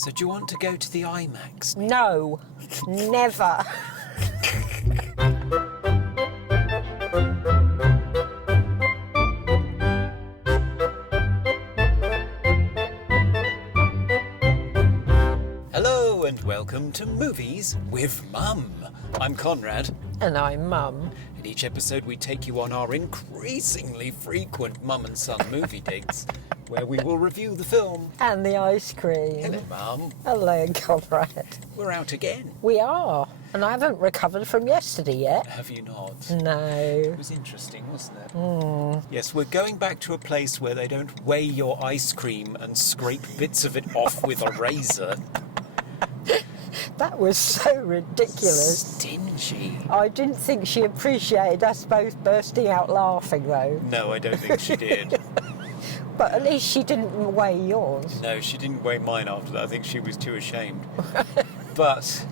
So do you want to go to the IMAX? No, never. Hello and welcome to Movies with Mum. I'm Conrad. And I'm Mum. In each episode we take you on our increasingly frequent mum and son movie dates, where we will review the film. And the ice cream. Hello, Mum. Hello, Conrad. We're out again. We are. And I haven't recovered from yesterday yet. Have you not? No. It was interesting, wasn't it? Yes, we're going back to a place where they don't weigh your ice cream and scrape bits of it off with a razor. That was so ridiculous. Stingy. I didn't think she appreciated us both bursting out laughing, though. No, I don't think she did. But at least she didn't weigh yours. No, she didn't weigh mine after that. I think she was too ashamed. But,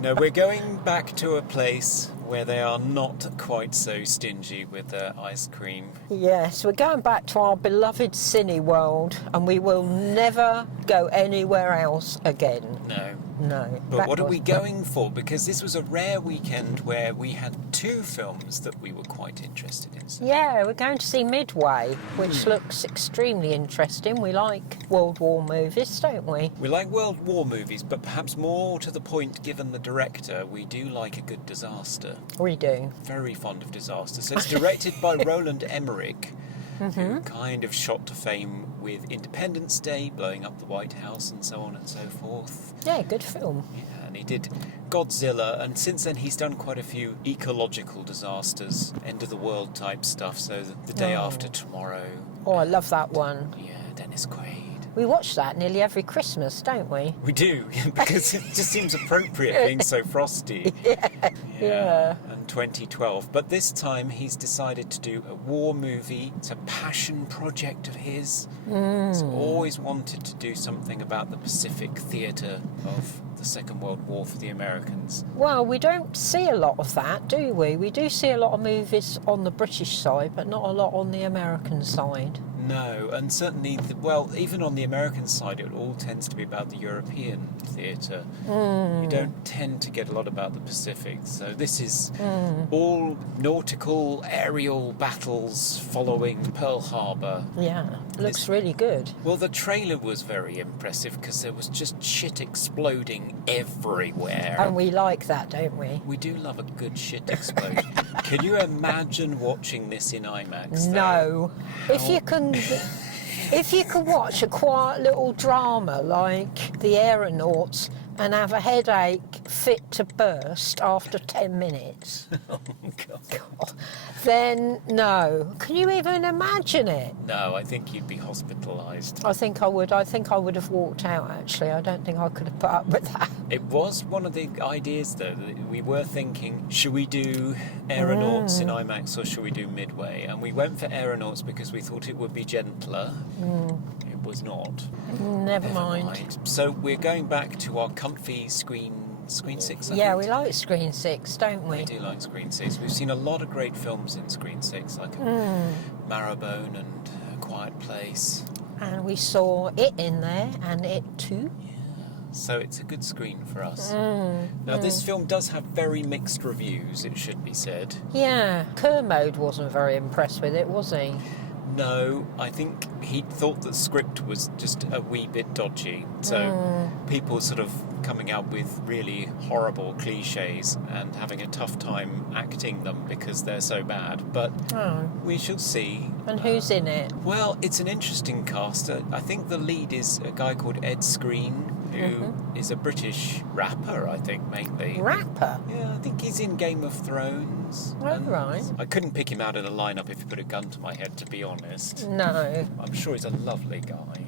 no, we're going back to a place where they are not quite so stingy with their ice cream. Yes, we're going back to our beloved cine world, and we will never go anywhere else again. No. No. But what are we going for? Because this was a rare weekend where we had two films that we were quite interested in. Yeah, we're going to see Midway, which looks extremely interesting. We like World War movies, don't we? We like World War movies, but perhaps more to the point, given the director, we do like a good disaster. We do. Very fond of disaster. So it's directed by Roland Emmerich, who kind of shot to fame with Independence Day, blowing up the White House and so on and so forth. Yeah, good film. Yeah, and he did Godzilla, and since then he's done quite a few ecological disasters, end of the world type stuff, so The Day After Tomorrow. Oh, I love that one. Yeah, Dennis Quaid. We watch that nearly every Christmas, don't we? We do, because it just seems appropriate being so frosty. Yeah. And 2012. But this time he's decided to do a war movie. It's a passion project of his. He's always wanted to do something about the Pacific theatre of the Second World War for the Americans. Well, we don't see a lot of that, do we? We do see a lot of movies on the British side, but not a lot on the American side. No, and certainly, even on the American side, it all tends to be about the European theatre. You don't tend to get a lot about the Pacific. So this is all nautical, aerial battles following Pearl Harbor. Yeah, looks really good. Well, the trailer was very impressive because there was just shit exploding everywhere. And we like that, don't we? We do love a good shit explosion. Can you imagine watching this in IMAX? No. If you can watch a quiet little drama like The Aeronauts and have a headache fit to burst after 10 minutes, Oh, God. then no. Can you even imagine it? No, I think you'd be hospitalised. I think I would. I think I would have walked out, actually. I don't think I could have put up with that. It was one of the ideas, though, that we were thinking, should we do Aeronauts in IMAX or should we do Midway? And we went for Aeronauts because we thought it would be gentler. It was not. Never mind. So we're going back to our comfy Screen 6, I Yeah, think. we like Screen 6, don't we? We do like Screen 6. We've seen a lot of great films in Screen 6, like Marrowbone and A Quiet Place. And we saw It in there, and It too. So it's a good screen for us. Now, this film does have very mixed reviews, it should be said. Yeah, Kermode wasn't very impressed with it, was he? No, I think he thought the script was just a wee bit dodgy. So people sort of coming out with really horrible cliches and having a tough time acting them because they're so bad. But we shall see. And who's in it? Well, it's an interesting cast. I think the lead is a guy called Ed Skrein, who is a British rapper, I think, mainly. Rapper? Yeah, I think he's in Game of Thrones. Oh, And right. I couldn't pick him out of the lineup if you put a gun to my head, to be honest. No. I'm sure he's a lovely guy.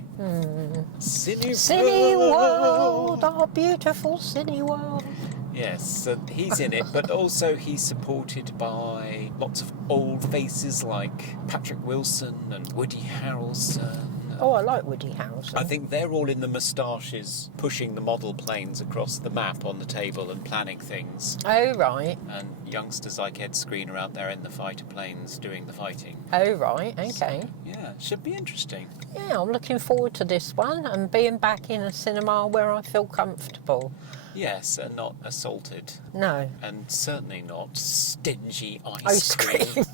Cine World, our beautiful Cine World. Yes, so he's in it, but also he's supported by lots of old faces like Patrick Wilson and Woody Harrelson Oh, I like Woody Harrelson. I think they're all in the moustaches, pushing the model planes across the map on the table and planning things. Oh, right. And youngsters like Ed Screen are out there in the fighter planes doing the fighting. Oh, right, okay. So, yeah, should be interesting. Yeah, I'm looking forward to this one and being back in a cinema where I feel comfortable. Yes, and not assaulted. No. And certainly not stingy ice Ice cream.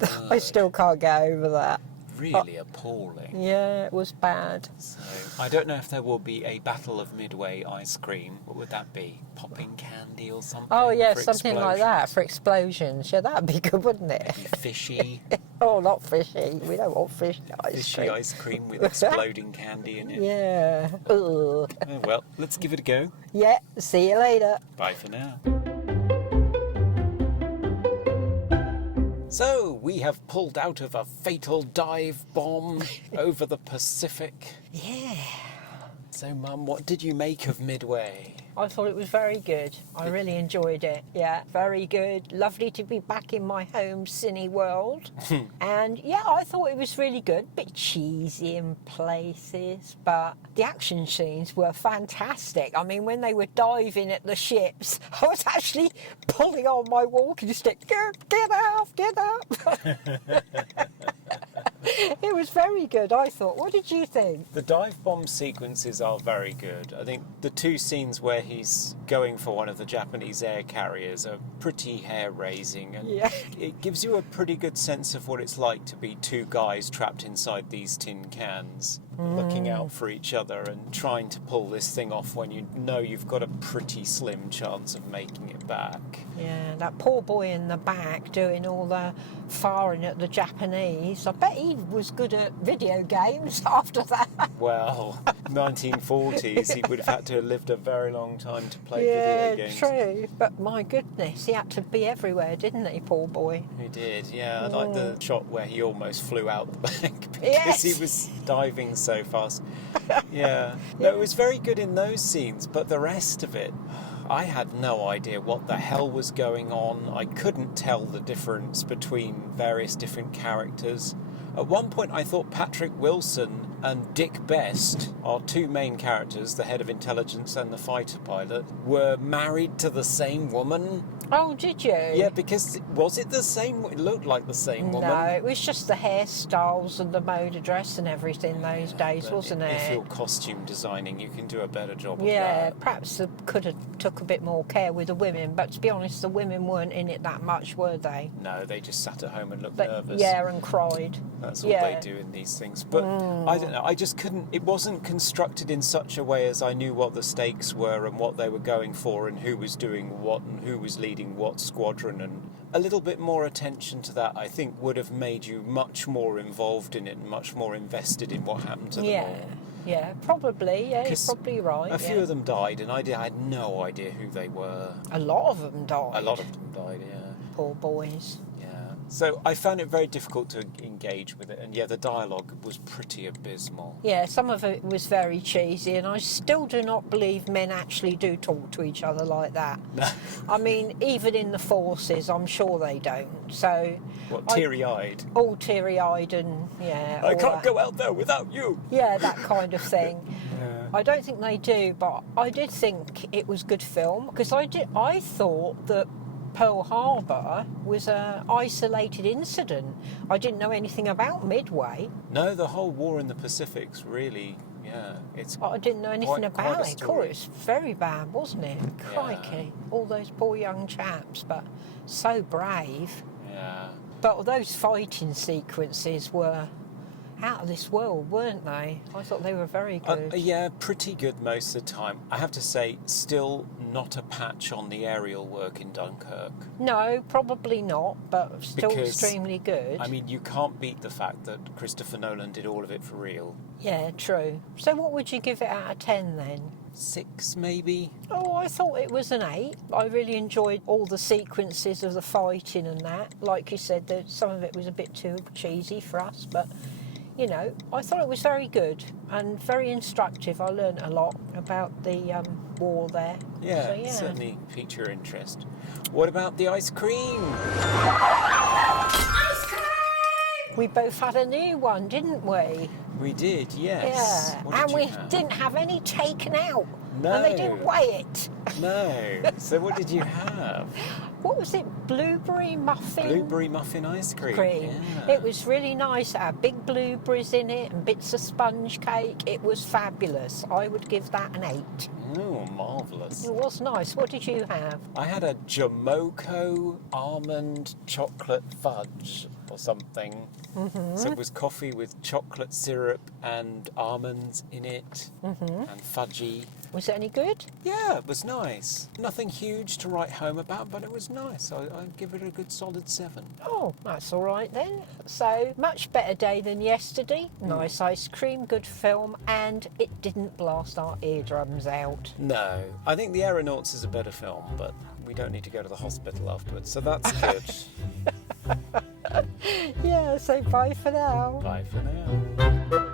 My word. I still can't get over that. Really appalling. Yeah, it was bad. So, I don't know if there will be a Battle of Midway ice cream. What would that be? Popping candy or something? Oh, yeah, for something like that explosions? for explosions. Yeah, that'd be good, wouldn't it? Maybe fishy. Oh, not fishy. We don't want fish ice Fishy cream. ice cream with exploding candy in it. Yeah. Ugh. Oh, well, let's give it a go. Yeah, see you later. Bye for now. So, we have pulled out of a fatal dive bomb over the Pacific. Yeah. So, Mum, what did you make of Midway? I thought it was very good. I really enjoyed it. Yeah, very good. Lovely to be back in my home cine world. And yeah, I thought it was really good. Bit cheesy in places, but the action scenes were fantastic. I mean, when they were diving at the ships, I was actually pulling on my walking stick. Get up, get up. It was very good, I thought. What did you think? The dive bomb sequences are very good. I think the two scenes where he's going for one of the Japanese air carriers are pretty hair-raising, and Yeah. it gives you a pretty good sense of what it's like to be two guys trapped inside these tin cans, looking out for each other and trying to pull this thing off when you know you've got a pretty slim chance of making it back. Yeah, that poor boy in the back doing all the firing at the Japanese. I bet he was good at video games after that. Well, 1940s, he would have had to have lived a very long time to play Yeah, video games. true. But my goodness, he had to be everywhere, didn't he, poor boy? He did, yeah. I like the shot where he almost flew out the back because Yes. he was diving so fast. Yeah. No, it was very good in those scenes, but the rest of it, I had no idea what the hell was going on. I couldn't tell the difference between various different characters. At one point, I thought Patrick Wilson and Dick Best, our two main characters, the head of intelligence and the fighter pilot, were married to the same woman. Oh, did you? Yeah, because was it the same? It looked like the same woman. No, it was just the hairstyles and the mode of dress and everything those days, But wasn't if it? you're costume designing, you can do a better job of Yeah, that. perhaps they could have took a bit more care with the women, but to be honest, the women weren't in it that much, were they? No, they just sat at home and looked But, nervous. yeah, and cried. That's all yeah. they do in these things. But I don't know, I just couldn't, it wasn't constructed in such a way as I knew what the stakes were and what they were going for and who was doing what and who was leading what squadron, and a little bit more attention to that I think would have made you much more involved in it and much more invested in what happened to them Yeah, all. yeah, probably. Yeah, you're 'Cause probably right. A few yeah. of them died and I had no idea who they were. A lot of them died. A lot of them died, yeah. Poor boys. Yeah. So I found it very difficult to engage with it, and yeah, the dialogue was pretty abysmal. Yeah, some of it was very cheesy, and I still do not believe men actually do talk to each other like that. I mean, even in the forces, I'm sure they don't. So, What, teary-eyed? all teary-eyed and yeah. I all can't that. go out there without you! Yeah, that kind of thing. Yeah. I don't think they do, but I did think it was good film because I thought that Pearl Harbor was an isolated incident. I didn't know anything about Midway. No, the whole war in the Pacific's really, yeah, it's... I didn't know anything Quite a about it. story. It was very bad, wasn't it? Crikey. All those poor young chaps, but so brave. Yeah. But those fighting sequences were out of this world, weren't they? I thought they were very good. Yeah, pretty good most of the time. I have to say, still not a patch on the aerial work in Dunkirk. No, probably not, but still Because, extremely good. I mean, you can't beat the fact that Christopher Nolan did all of it for real. Yeah, true. So what would you give it out of 10 then? 6, maybe? Oh, I thought it was an 8. I really enjoyed all the sequences of the fighting and that. Like you said, that some of it was a bit too cheesy for us, but, you know, I thought it was very good and very instructive. I learned a lot about the war there. Yeah, So, yeah. certainly piqued your interest. What about the ice cream? We both had a new one, didn't we? We did, yes. Yeah, What did and you we have? didn't have any taken out. No. And they didn't weigh it. No. So what did you have? What was it? Blueberry muffin? Blueberry muffin ice cream. Cream. Yeah. It was really nice. It had big blueberries in it and bits of sponge cake. It was fabulous. I would give that an 8. Oh, marvellous. It was nice. What did you have? I had a Jamoco almond chocolate fudge or something. Mm-hmm. So it was coffee with chocolate syrup and almonds in it and fudgy. Was it any good? Yeah, it was nice. Nothing huge to write home about, but it was nice. I'd give it a good solid 7. Oh, that's all right then. So, much better day than yesterday. Nice ice cream, good film, and it didn't blast our eardrums out. No, I think The Aeronauts is a better film, but we don't need to go to the hospital afterwards, so that's good. Yeah, so bye for now. Bye for now.